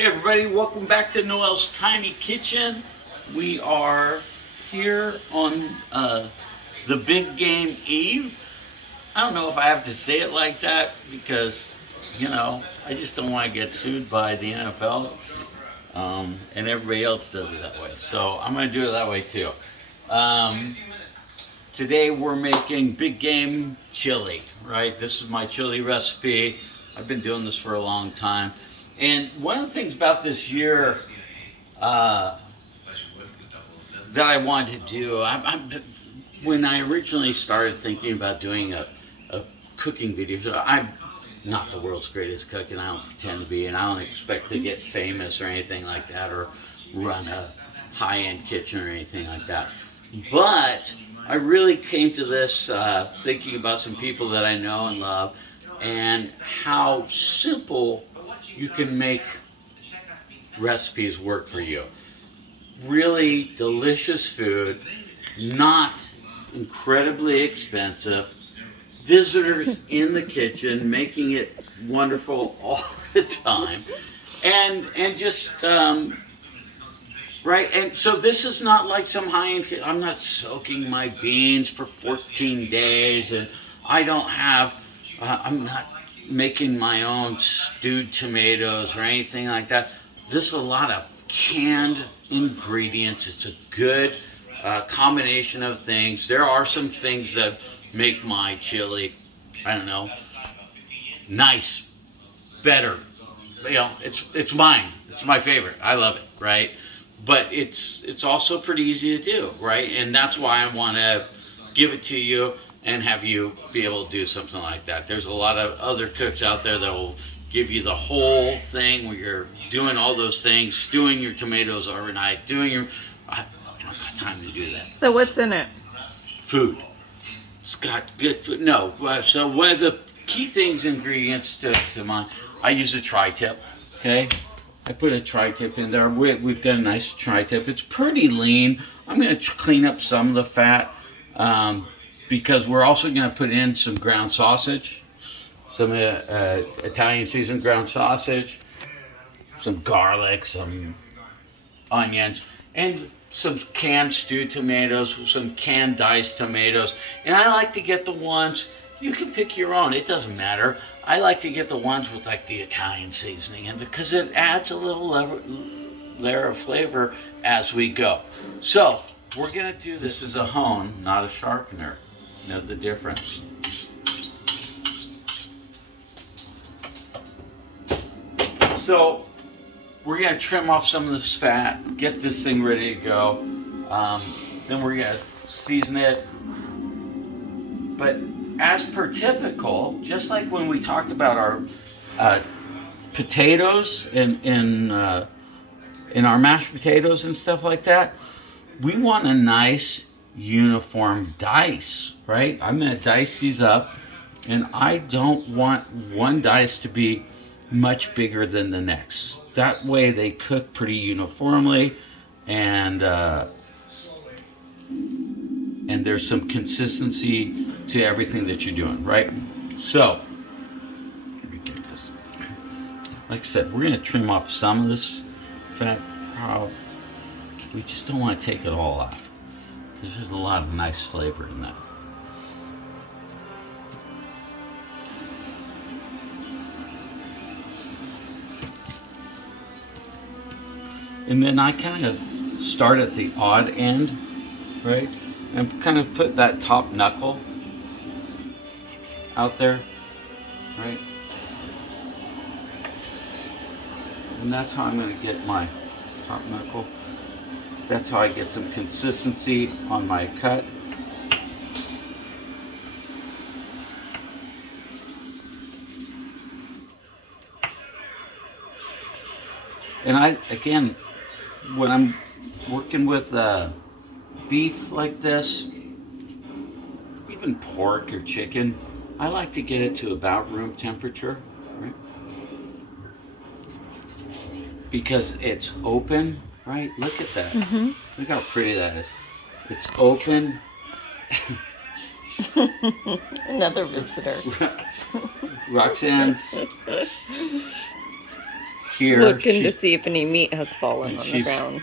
Hey everybody, welcome back to Noel's Tiny Kitchen. We are here on the big game eve. I don't know if I have to say it like that because, I just don't want to get sued by the NFL. And everybody else does it that way. So I'm going to do it that way too. Um, Today we're making big game chili, right? This is my chili recipe. I've been doing this for a long time. And one of the things about this year uh, that I wanted to do, when I originally started thinking about doing a cooking video, so I'm not the world's greatest cook, and I don't pretend to be, and I don't expect to get famous or anything like that, or run a high-end kitchen or anything like that. But I really came to this thinking about some people that I know and love, and how simple you can make recipes work for you. Really delicious food, not incredibly expensive, visitors in the kitchen, making it wonderful all the time, and just right. And so this is not like some high-end. I'm not soaking my beans for 14 days, and I don't have. I'm not making my own stewed tomatoes or anything like that. This is a lot of canned ingredients. It's a good combination of things. There are some things that make my chili, I don't know, nice, better. It's mine. It's my favorite. I love it, right? But it's also pretty easy to do, right? And that's why I want to give it to you and have you be able to do something like that. There's a lot of other cooks out there that will give you the whole thing where you're doing all those things, stewing your tomatoes overnight, I don't got time to do that. So what's in it? Food. It's got good food. No, so one of the key things, ingredients to mine, I use a tri-tip, okay? I put a tri-tip in there. We've got a nice tri-tip. It's pretty lean. I'm going to clean up some of the fat because we're also going to put in some ground sausage, some Italian seasoned ground sausage, some garlic, some onions, and some canned stewed tomatoes, some canned diced tomatoes. And I like to get the ones, you can pick your own, it doesn't matter. I like to get the ones with like the Italian seasoning in, because it adds a little layer of flavor as we go. So we're gonna do this is a hone, not a sharpener. Know the difference. So we're gonna trim off some of this fat, get this thing ready to go. Then we're gonna season it. But as per typical, just like when we talked about our potatoes in our mashed potatoes and stuff like that, we want a nice uniform dice, right? I'm gonna dice these up, and I don't want one dice to be much bigger than the next. That way they cook pretty uniformly, and there's some consistency to everything that you're doing, right? So, let me get this. Like I said, we're gonna trim off some of this fat. We just don't want to take it all out, because there's a lot of nice flavor in that. And then I kind of start at the odd end, right? And kind of put that top knuckle out there, right? And that's how I'm going to get my top knuckle. That's how I get some consistency on my cut. And again, when I'm working with beef like this, even pork or chicken, I like to get it to about room temperature, right? Because it's open, right? Look at that. Mm-hmm. Look how pretty that is. It's open. Another visitor. Roxanne's here. Looking to see if any meat has fallen on the ground.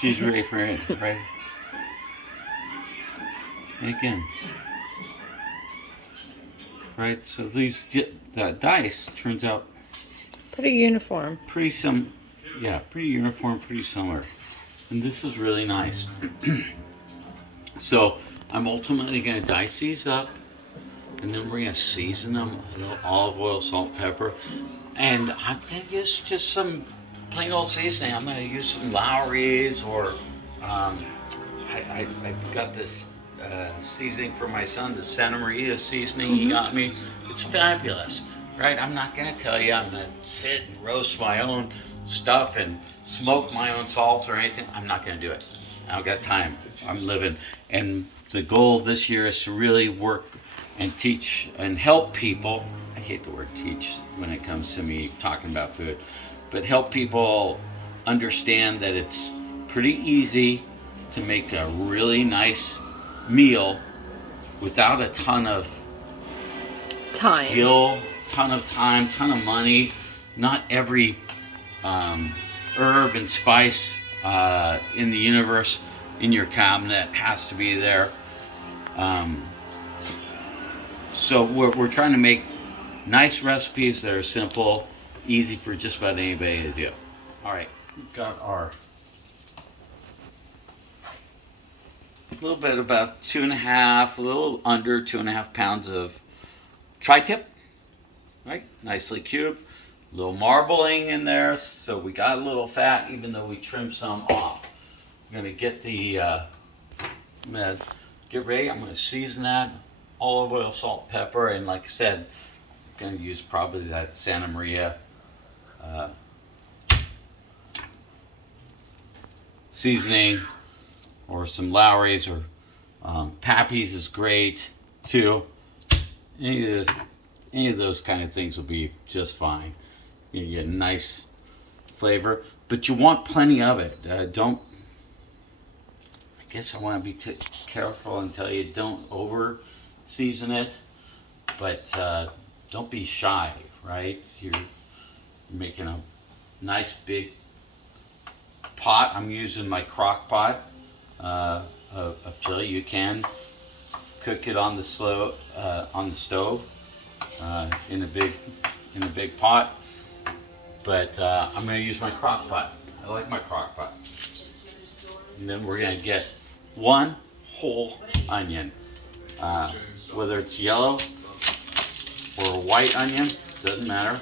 She's ready for it, right? And again, right? So the dice turns out pretty uniform. Pretty uniform, pretty similar, and this is really nice. So I'm ultimately going to dice these up, and then we're going to season them, a little olive oil, salt, pepper, and I'm going to use just some plain old seasoning. I'm going to use some Lowry's, or I got this seasoning for my son, the Santa Maria seasoning he got me. It's fabulous, right? I'm not going to tell you I'm going to sit and roast my own stuff and smoke my own salt or anything. I'm not going to do it. I've got time. I'm living. And the goal this year is to really work and teach and help people. I hate the word teach when it comes to me talking about food, but help people understand that it's pretty easy to make a really nice meal without a ton of skill, ton of time, ton of money. Not every herb and spice in the universe in your cabinet has to be there. So we're trying to make nice recipes that are simple, easy for just about anybody to do. All right, we've got our a little under 2.5 pounds of tri-tip, right? Nicely cubed. A little marbling in there, so we got a little fat, even though we trimmed some off. I'm gonna get I'm gonna get ready. I'm gonna season that, olive oil, salt, pepper, and like I said, I'm gonna use probably that Santa Maria seasoning, or some Lowry's, or Pappy's is great too. Any of those kind of things will be just fine. You get a nice flavor, but you want plenty of it. I guess I want to be careful and tell you don't over season it, but don't be shy, right? You're making a nice big pot. I'm using my crock pot of chili. You can cook it on the stove in a big pot, but I'm going to use my crock pot. I like my crock pot. And then we're going to get one whole onion, whether it's yellow or white onion, doesn't matter.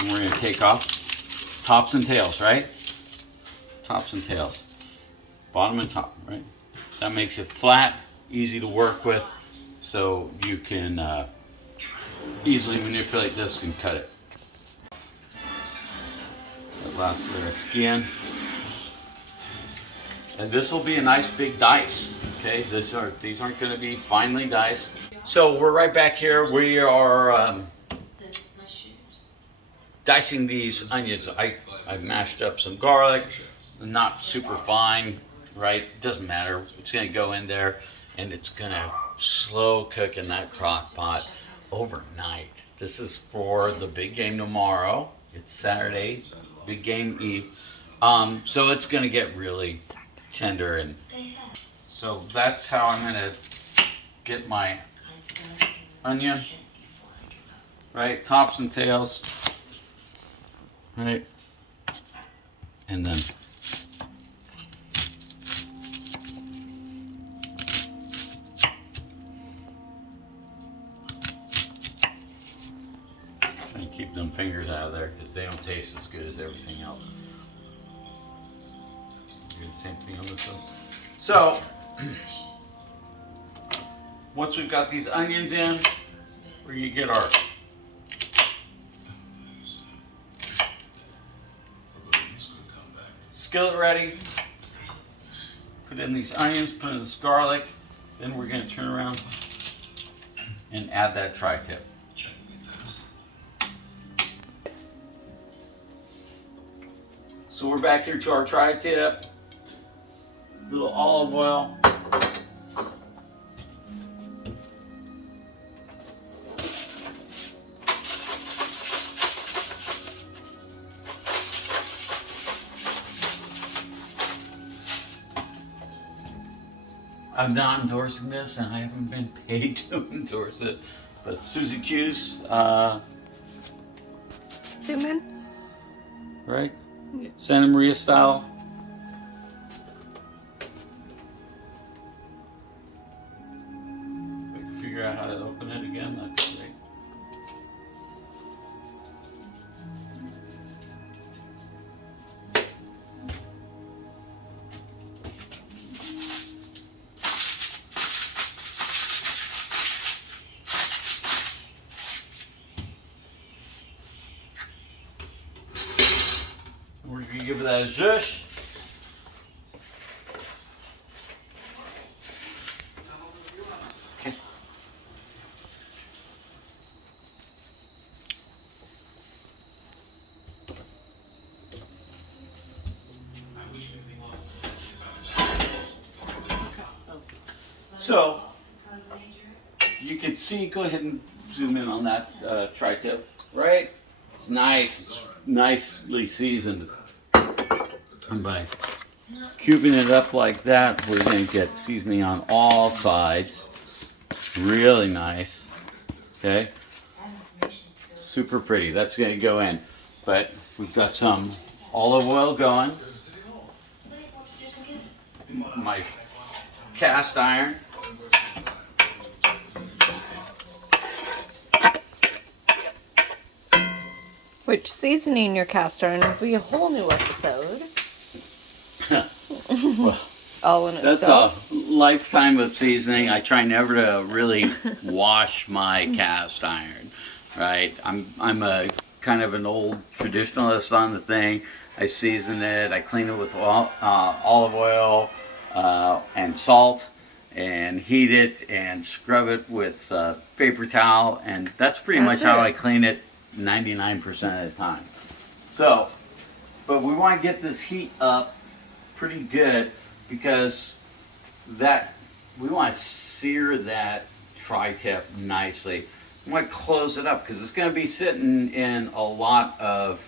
And we're going to take off tops and tails, right? Tops and tails, bottom and top, right? That makes it flat, easy to work with, so you can easily manipulate this and cut it. That last layer of skin. And this will be a nice big dice, okay? These aren't going to be finely diced. So we're right back here. We are dicing these onions. I mashed up some garlic, not super fine, right? It doesn't matter. It's going to go in there, and it's going to slow cook in that crock pot overnight. This is for the big game tomorrow. It's Saturday, big game eve. So it's going to get really tender, and so that's how I'm going to get my onion, right? Tops and tails, right? And then try and keep them fingers out of there because they don't taste as good as everything else. Do the same thing on this one. So once we've got these onions in, we're going to get our skillet ready. Put in these onions, put in this garlic. Then we're going to turn around and add that tri-tip. So we're back here to our tri-tip. Little olive oil. I'm not endorsing this, and I haven't been paid to endorse it. But Susie Q's, Zoom in. right? Santa Maria style. If I can figure out how to open it again, that'd be great. We're gonna give it that a zhush. Okay. So you can see. Go ahead and zoom in on that tri-tip. Right? It's nice. It's nicely seasoned. And by cubing it up like that, we're going to get seasoning on all sides. Really nice. Okay? Super pretty. That's going to go in. But we've got some olive oil going. My cast iron. Which seasoning your cast iron will be a whole new episode. Well, All in that's itself. a lifetime of seasoning. I try never to really wash my cast iron, right? I'm a kind of an old traditionalist on the thing. I season it. I clean it with olive oil and salt, and heat it and scrub it with paper towel, and that's pretty much how I clean it 99% of the time. So, but we want to get this heat up pretty good because that we want to sear that tri-tip nicely. We want to close it up because it's going to be sitting in a lot of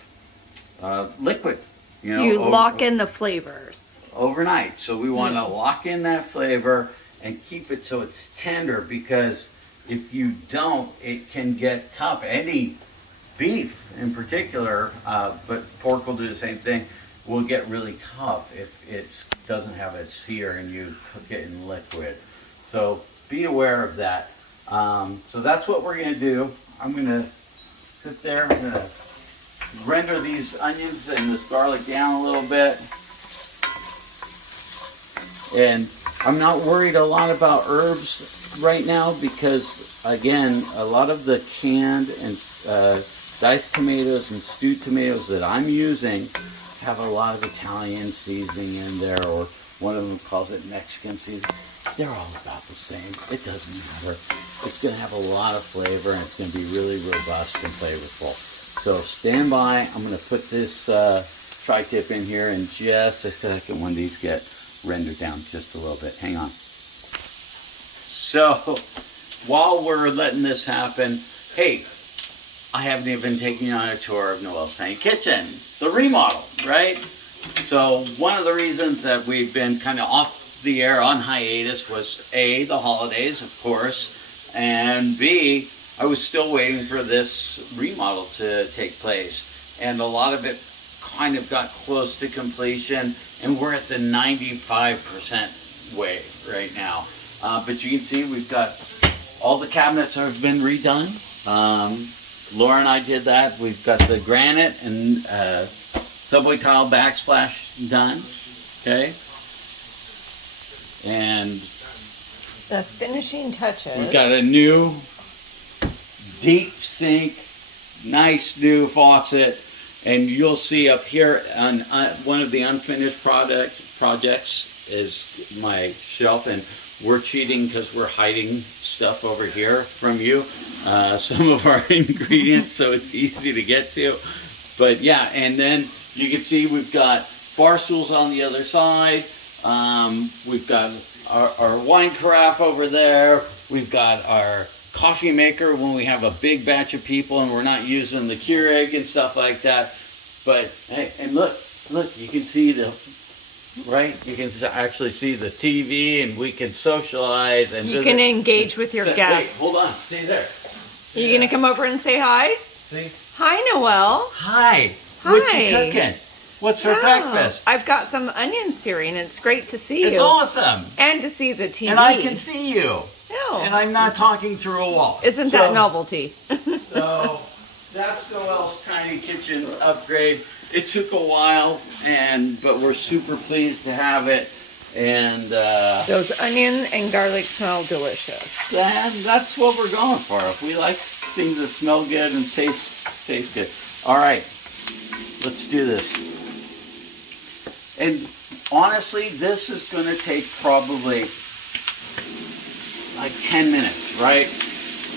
liquid. You lock in the flavors overnight. So we want to lock in that flavor and keep it so it's tender, because if you don't, it can get tough. Any beef in particular, but pork will do the same thing, will get really tough if it doesn't have a sear and you cook it in liquid. So be aware of that. So that's what we're going to do. I'm going to sit there. I'm going to render these onions and this garlic down a little bit. And I'm not worried a lot about herbs right now because, again, a lot of the canned and diced tomatoes and stewed tomatoes that I'm using have a lot of Italian seasoning in there, or one of them calls it Mexican seasoning. They're all about the same. It doesn't matter. It's going to have a lot of flavor, and it's going to be really robust and flavorful. So stand by. I'm going to put this tri-tip in here in just a second when these get rendered down just a little bit. Hang on. So while we're letting this happen, hey, I haven't even taken you on a tour of Noel's Tiny Kitchen, the remodel, right? So one of the reasons that we've been kind of off the air on hiatus was A, the holidays, of course, and B, I was still waiting for this remodel to take place. And a lot of it kind of got close to completion, and we're at the 95% way right now. But you can see we've got all the cabinets have been redone. Laura and I did that. We've got the granite and subway tile backsplash done. Okay. And the finishing touches. We've got a new deep sink, nice new faucet, and you'll see up here on one of the unfinished projects is my shelf, and we're cheating because we're hiding stuff over here from you, some of our ingredients, so it's easy to get to. But yeah, and then you can see we've got bar stools on the other side. We've got our wine carafe over there. We've got our coffee maker when we have a big batch of people and we're not using the Keurig and stuff like that. But hey, and look, you can see the right? You can actually see the TV, and we can socialize and You can engage with your Wait, guests. hold on, stay there. Are you gonna come over and say hi? See? Hi, Noel. Hi. Hi. What you cooking? What's for breakfast? I've got some onion searing. It's great to see you. It's awesome. And to see the TV. And I can see you. Oh. And I'm not talking through a wall. Isn't that novelty? So that's Noel's tiny kitchen upgrade. It took a while, but we're super pleased to have it. And those onion and garlic smell delicious. that's what we're going for. If we like things that smell good and taste good. All right, let's do this. And honestly, this is going to take probably like 10 minutes, right?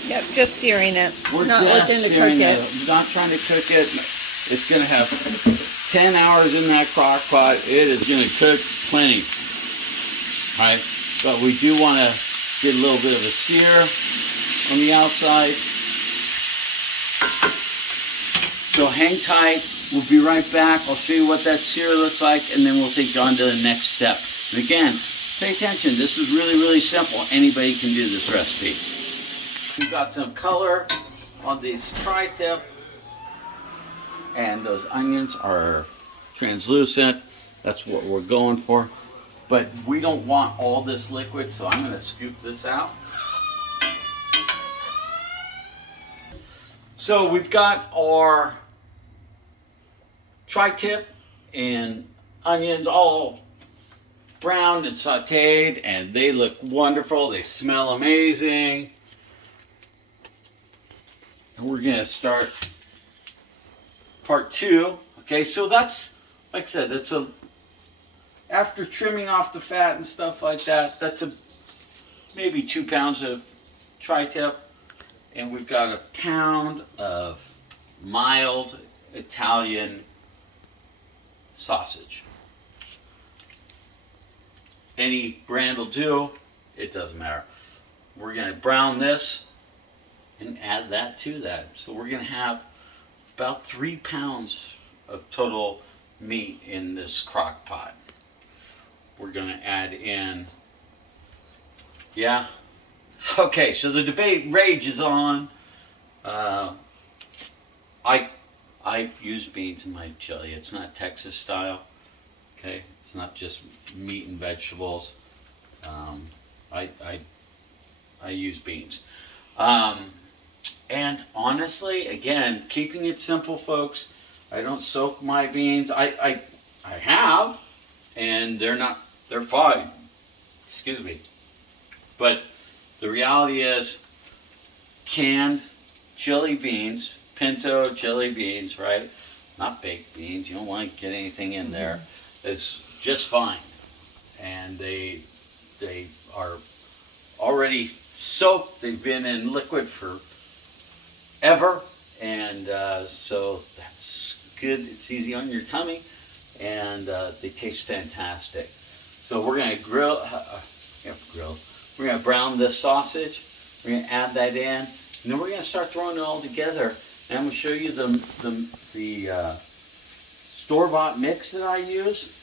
Yep, just searing it. We're not just looking to searing cook it. it. Not trying to cook it. It's going to have 10 hours in that crock pot. It is going to cook plenty. All right, but we do want to get a little bit of a sear on the outside. So hang tight. We'll be right back. I'll show you what that sear looks like, and then we'll take you on to the next step. And again, pay attention. This is really, really simple. Anybody can do this recipe. We've got some color on these tri-tip, and those onions are translucent. That's what we're going for. But we don't want all this liquid, so I'm going to scoop this out. So we've got our tri-tip and onions all browned and sauteed, and they look wonderful. They smell amazing. And we're going to start part 2. Okay, so that's, like I said, it's after trimming off the fat and stuff like that, that's maybe 2 pounds of tri-tip. And we've got a pound of mild Italian sausage. Any brand will do. It doesn't matter. We're going to brown this and add that to that. So we're going to have about 3 pounds of total meat in this crock pot. We're going to add in, okay, so the debate rages on. I use beans in my chili. It's not Texas style. Okay, it's not just meat and vegetables. I use beans. And honestly, again, keeping it simple, folks. I don't soak my beans. I have, and they're fine. Excuse me. But the reality is, canned chili beans, pinto chili beans, right? Not baked beans. You don't want to get anything in there. It's just fine. And they are already soaked. They've been in liquid for ever, and so that's good. It's easy on your tummy, and they taste fantastic. So we're going to grill. We're going to brown this sausage. We're going to add that in, and then we're going to start throwing it all together. And I'm going to show you the store-bought mix that I use.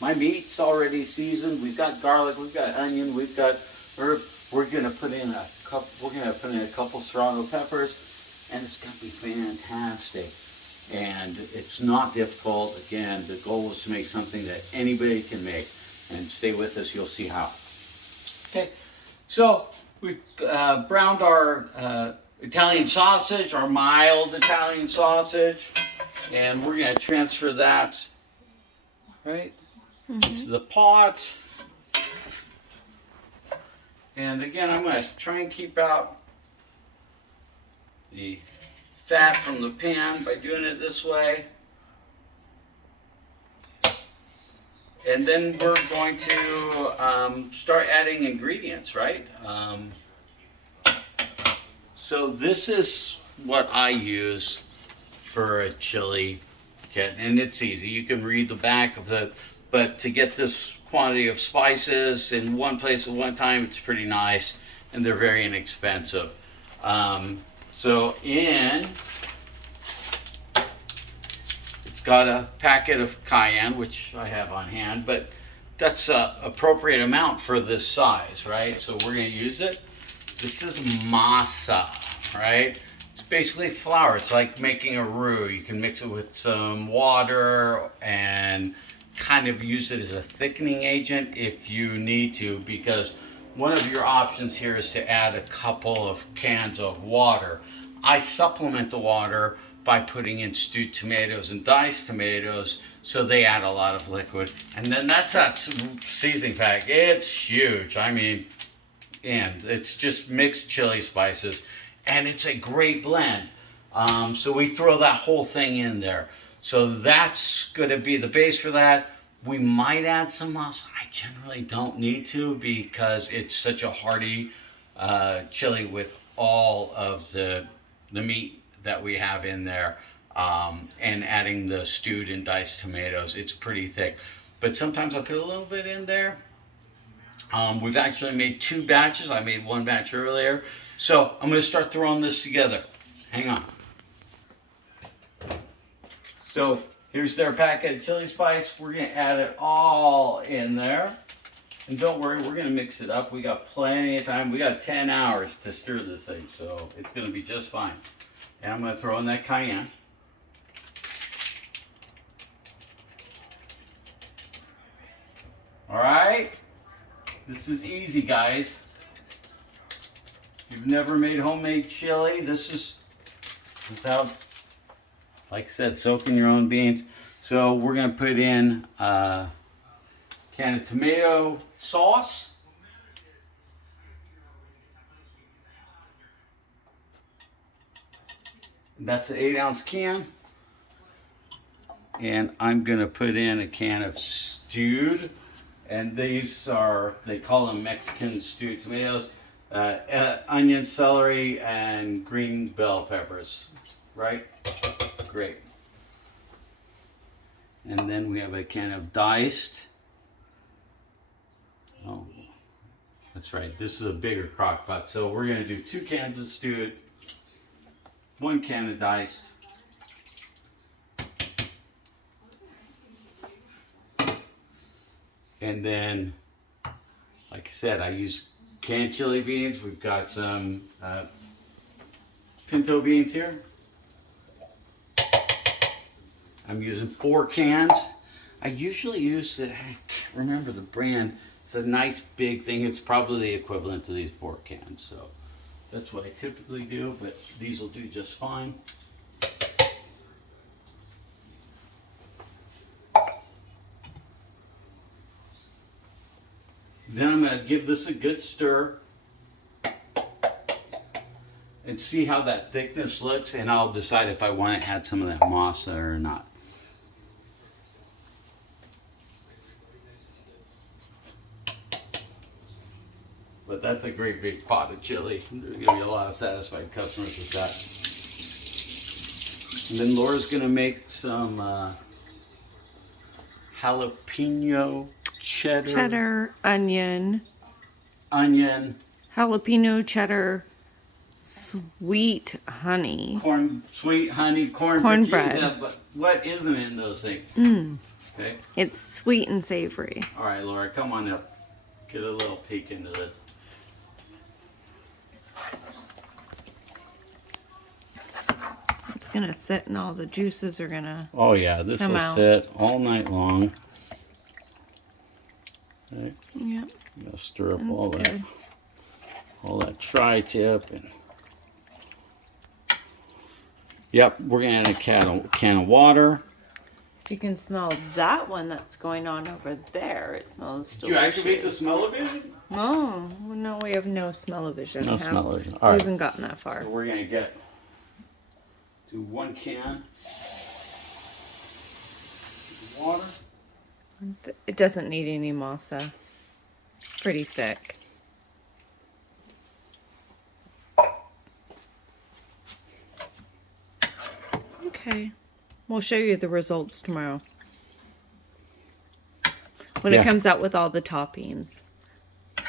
My meat's already seasoned. We've got garlic. We've got onion. We've got herb. We're going to put in a couple serrano peppers, and it's going to be fantastic. And it's not difficult. Again, the goal is to make something that anybody can make. And stay with us, you'll see how. Okay, so we've browned our Italian sausage, our mild Italian sausage, and we're going to transfer that into the pot. And again, I'm going to try and keep out the fat from the pan by doing it this way. And then we're going to start adding ingredients, right? So this is what I use for a chili kit, and it's easy. You can read the back of but to get this quantity of spices in one place at one time, it's pretty nice, and they're very inexpensive. So it's got a packet of cayenne, which I have on hand, but that's a appropriate amount for this size, right? So we're gonna use it. This is masa, right? It's basically flour. It's like making a roux. You can mix it with some water and kind of use it as a thickening agent if you need to, because one of your options here is to add a couple of cans of water. I supplement the water by putting in stewed tomatoes and diced tomatoes, so they add a lot of liquid. And then that's a seasoning pack. It's huge. I mean, and it's just mixed chili spices, and it's a great blend. So we throw that whole thing in there. So that's going to be the base for that. We might add some masa. I generally don't need to because it's such a hearty chili with all of the meat that we have in there, and adding the stewed and diced tomatoes. It's pretty thick, but sometimes I put a little bit in there. We've actually made 2 batches. I made 1 batch earlier. So I'm going to start throwing this together. Hang on. So here's their packet of chili spice. We're going to add it all in there. And don't worry, we're going to mix it up. We got plenty of time. We got 10 hours to stir this thing, so it's going to be just fine. And I'm going to throw in that cayenne. All right. This is easy, guys. If you've never made homemade chili, this is without, like I said, soaking your own beans. So we're going to put in a can of tomato sauce. That's an 8-ounce can. And I'm going to put in a can of stewed. And these are, they call them Mexican stewed tomatoes, onion, celery, and green bell peppers, right? Great. And then we have a can of diced. Oh, that's right. This is a bigger crock pot. So we're going to do 2 cans of stewed, 1 can of diced. And then, like I said, I use canned chili beans. We've got some pinto beans here. I'm using 4 cans. I usually use the, I can't remember the brand. It's a nice big thing. It's probably the equivalent to these 4 cans. So that's what I typically do, but these will do just fine. Then I'm going to give this a good stir and see how that thickness looks, and I'll decide if I want to add some of that masa or not. But that's a great big pot of chili. There's going to be a lot of satisfied customers with that. And then Laura's going to make some jalapeno cheddar, onion, jalapeno cheddar, sweet honey, cornbread. Yeah, but what isn't in those things? Okay. It's sweet and savory. All right, Laura, come on up. Get a little peek into this. It's gonna sit and all the juices are gonna. Oh yeah, this will sit all night long. Okay. Yep. I'm gonna stir up all that tri-tip and. Yep, we're gonna add a can of water. You can smell that one that's going on over there. It smells delicious. Did you activate the smell-o-vision? Oh, no, we have no smell-o-vision. No smell-o-vision. All right. We haven't gotten that far. So we're gonna do 1 can of water. It doesn't need any masa. It's pretty thick. Okay. We'll show you the results tomorrow. When it comes out with all the toppings.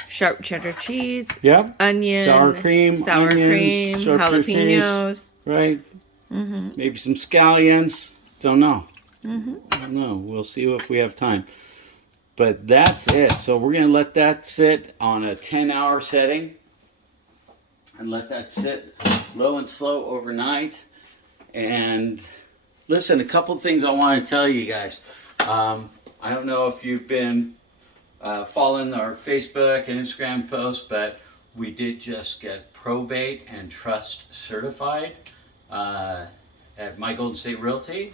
Sharp cheddar cheese. Yep. Onion. Sour cream. Onions, jalapenos. Right. Maybe some scallions. Don't know. Mm-hmm. I don't know. We'll see if we have time. But that's it. So we're going to let that sit on a 10-hour setting and let that sit low and slow overnight. And listen, a couple things I want to tell you guys. I don't know if you've been following our Facebook and Instagram posts, but we did just get probate and trust certified at My Golden State Realty.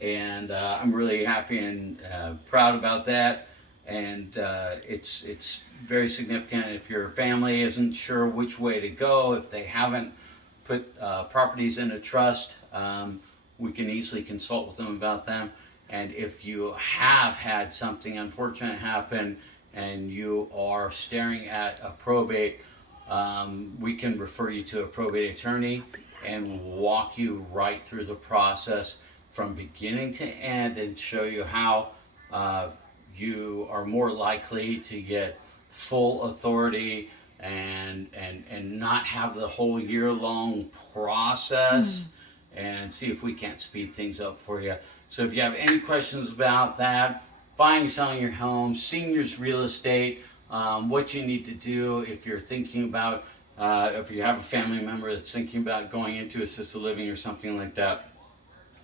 And I'm really happy and proud about that. And it's very significant. If your family isn't sure which way to go, if they haven't put properties in a trust, we can easily consult with them about them. And if you have had something unfortunate happen and you are staring at a probate, we can refer you to a probate attorney and walk you right through the process from beginning to end and show you how you are more likely to get full authority and not have the whole year-long process, and see if we can't speed things up for you. So if you have any questions about that, buying, selling your home, seniors real estate, what you need to do if you're thinking about, if you have a family member that's thinking about going into assisted living or something like that,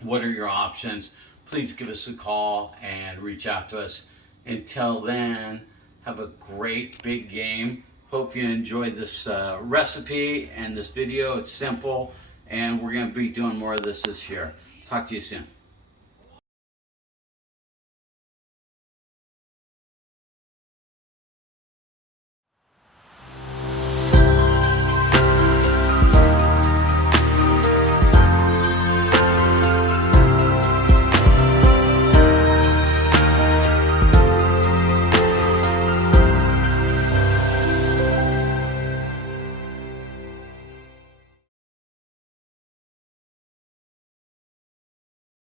what are your options? Please give us a call and reach out to us. Until then, have a great big game. Hope you enjoyed this recipe and this video. It's simple, and we're going to be doing more of this year. Talk to you soon.